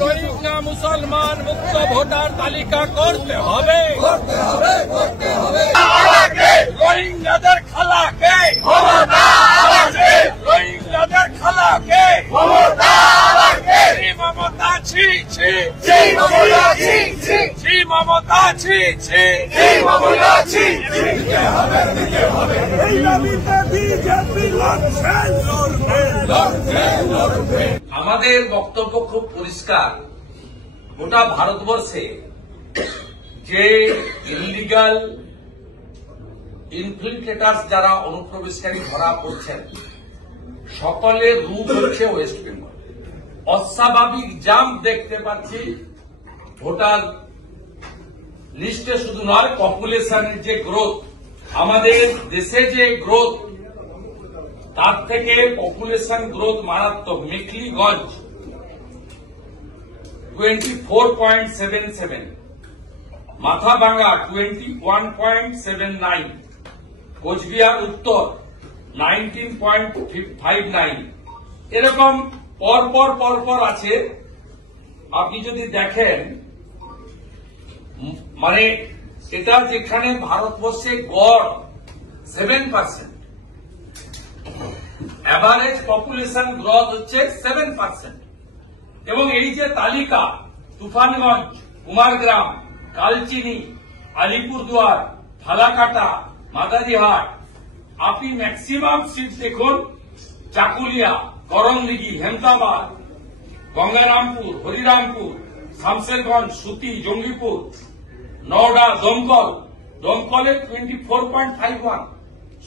রোহিঙ্গা মুসলমান মুক্ত ভোটার তালিকা করতে হবে। রোহিঙ্গাদের খালাকে রোহিঙ্গাদের খালাকে মমতা ছি ছি ছি মমতা ছি ছি আমাদের বক্তব্য খুব পরিষ্কার। গোটা ভারতবর্ষে যে ইলিগাল ইনফিল্ট্রেটার্স যারা অনুপ্রবেশকারী ধরা পড়ছেন সকলের রূপ হচ্ছে ওয়েস্ট বেঙ্গল। অস্বাভাবিক জাম্প দেখতে পাচ্ছি ভোটার লিস্টে, শুধু নয় পপুলেশনের যে গ্রোথ, আমাদের দেশে যে গ্রোথ তার থেকে পপুলেশন গ্রোথ মারাত্মক। মেখলিগঞ্জ 24.77, মাথাভাঙ্গা 21.79, কোচবিহার উত্তর 19.59, এরকম পরপর আছে। আপনি যদি দেখেন মানে এটা যেখানে ভারতবর্ষে গড় 7%, এভারেজ পপুলেশন গ্রোথ হচ্ছে 7%। এবং এই যে তালিকা, তুফানগঞ্জ, কুমারগ্রাম, কালচিনি, আলিপুরদুয়ার, ফালাকাটা, মাদারিহাট, আপনি ম্যাক্সিমাম সিট দেখুন চাকুলিয়া, করণদিঘি, হেমতাবাদ, গঙ্গারামপুর, হরিরামপুর, শামশেরগঞ্জ, সুতি, জঙ্গিপুর, নওডা, দমকলে 24.51,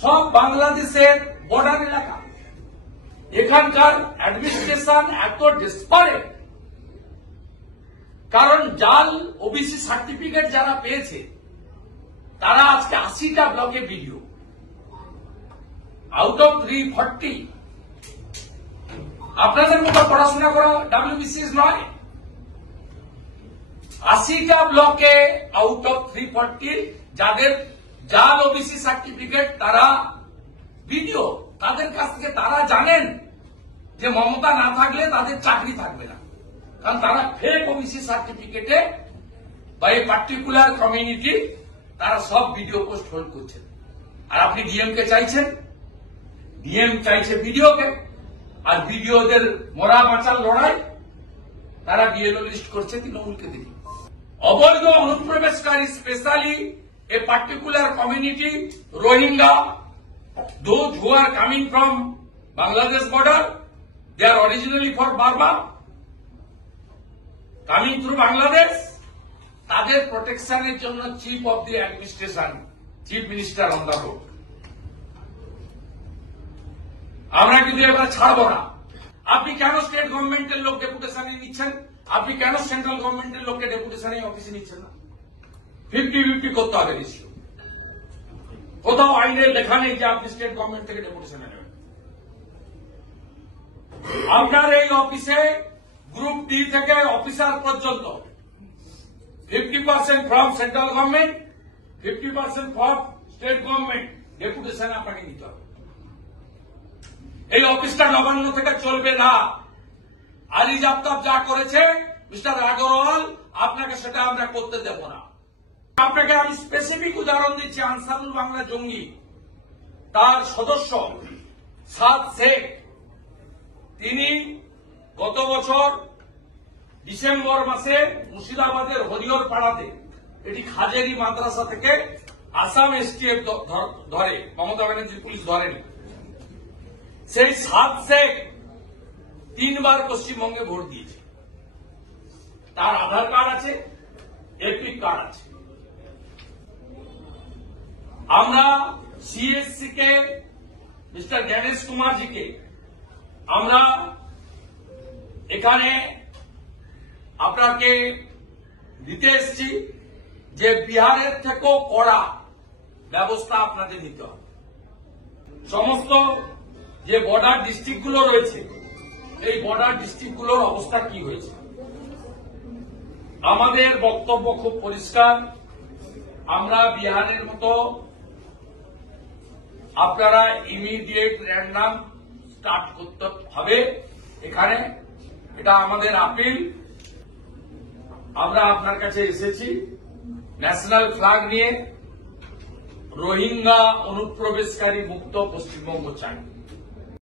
সব বাংলাদেশের বর্ডার এলাকা। এখানকার অ্যাডমিনিস্ট্রেশন এত ডেসপারেট, কারণ জাল ওবিসি সার্টিফিকেট যারা পেয়েছে তারা আজকে 80টা ব্লকে ভিডিও, আউট অফ 340। আপনাদের মতো পড়াশোনা করা ডাব্লিউবিসিএস নয়। 80টা ব্লকে আউট অফ 340 যাদের জাল ওবিসি সার্টিফিকেট, তারা ভিডিও, তাদের কাছ থেকে তারা জানেন যে মমতা না থাকলে তাদের চাকরি থাকবে না, কারণ তারা ফেক ওবিসি সার্টিফিকেটে বা এই পার্টিকুলার কমিউনিটি তারা সব ভিডিও পোস্ট হোল্ড করছেন। আর আপনি ডিএম কে চাইছেন, ডিএম চাইছে ভিডিওকে, আর ভিডিওদের মরা বাঁচার লড়াই তারা বিএলও লিস্ট করছে তৃণমূলকে দিয়ে। অবৈধ অনুপ্রবেশকারী, specially a particular community Rohingya, those who are coming from Bangladesh border, they are originally for Burma, coming through Bangladesh, তাদের প্রোটেকশনের জন্য chief of the administration, chief minister on the road. আমরা কিন্তু এবার ছাড়ব না। আপনি কেন স্টেট গভর্নমেন্টের লোক ডেপুটেশনে নিচ্ছেন? আপনি কেন সেন্ট্রাল গভর্নমেন্টের লোককে ডেপুটেশনে অফিসে নিচ্ছেন না? 50-50 করতে হবে নিশ্চয়। কোথাও আইনের লেখা নেই যে আপনি স্টেট গভর্নমেন্ট থেকে ডেপুটেশনে নেবেন। আপনার এই অফিসে গ্রুপ ডি থেকে অফিসার পর্যন্ত 50% from central government, 50% from state government deputation আপনাকে নিতে হবে। এই অফিসটা নবান্ন থেকে চলবে না। আলিজ আফতাব যা করেছে মিস্টার আগরওয়াল, আপনাকে সেটা আমরা করতে দেব না। আপনাকে আমি স্পেসিফিক উদাহরণ দিচ্ছি। আনসারুল বাংলা জঙ্গি, তার সদস্য সাদ শেখ, তিনি গত বছর ডিসেম্বর মাসে মুর্শিদাবাদের হরিহর পাড়াতে, এটি খাজেরি মাদ্রাসা থেকে আসাম এসটিএফ ধরে, মমতা ব্যানার্জির পুলিশ ধরেনি। সেই সাদ শেখ 3 বার পশ্চিমবঙ্গে ভোট দিয়েছে। তার আধার কার্ড আছে, এপিক কার্ড আছে। আমরা সিএসসি কে, মিস্টার জ্ঞানেশ কুমারজিকে আমরা এখানে আপনাকে দিতে এসেছি যে বিহারের থেকেও কড়া ব্যবস্থা আপনাদের নিতে হবে। সমস্ত যে বর্ডার ডিস্ট্রিক্টগুলো রয়েছে, এই বর্ডার ডিস্ট্রিক্টগুলোর অবস্থা কি হয়েছে? আমাদের বক্তব্য খুব পরিষ্কার। আমরা বিহারের মতো আপনারা ইমিডিয়েট র্যান্ডাম স্টার্ট করতে হবে এখানে, এটা আমাদের আপিল। আমরা আপনার কাছে এসেছি ন্যাশনাল ফ্ল্যাগ নিয়ে, রোহিঙ্গা অনুপ্রবেশকারী মুক্ত পশ্চিমবঙ্গ চাই।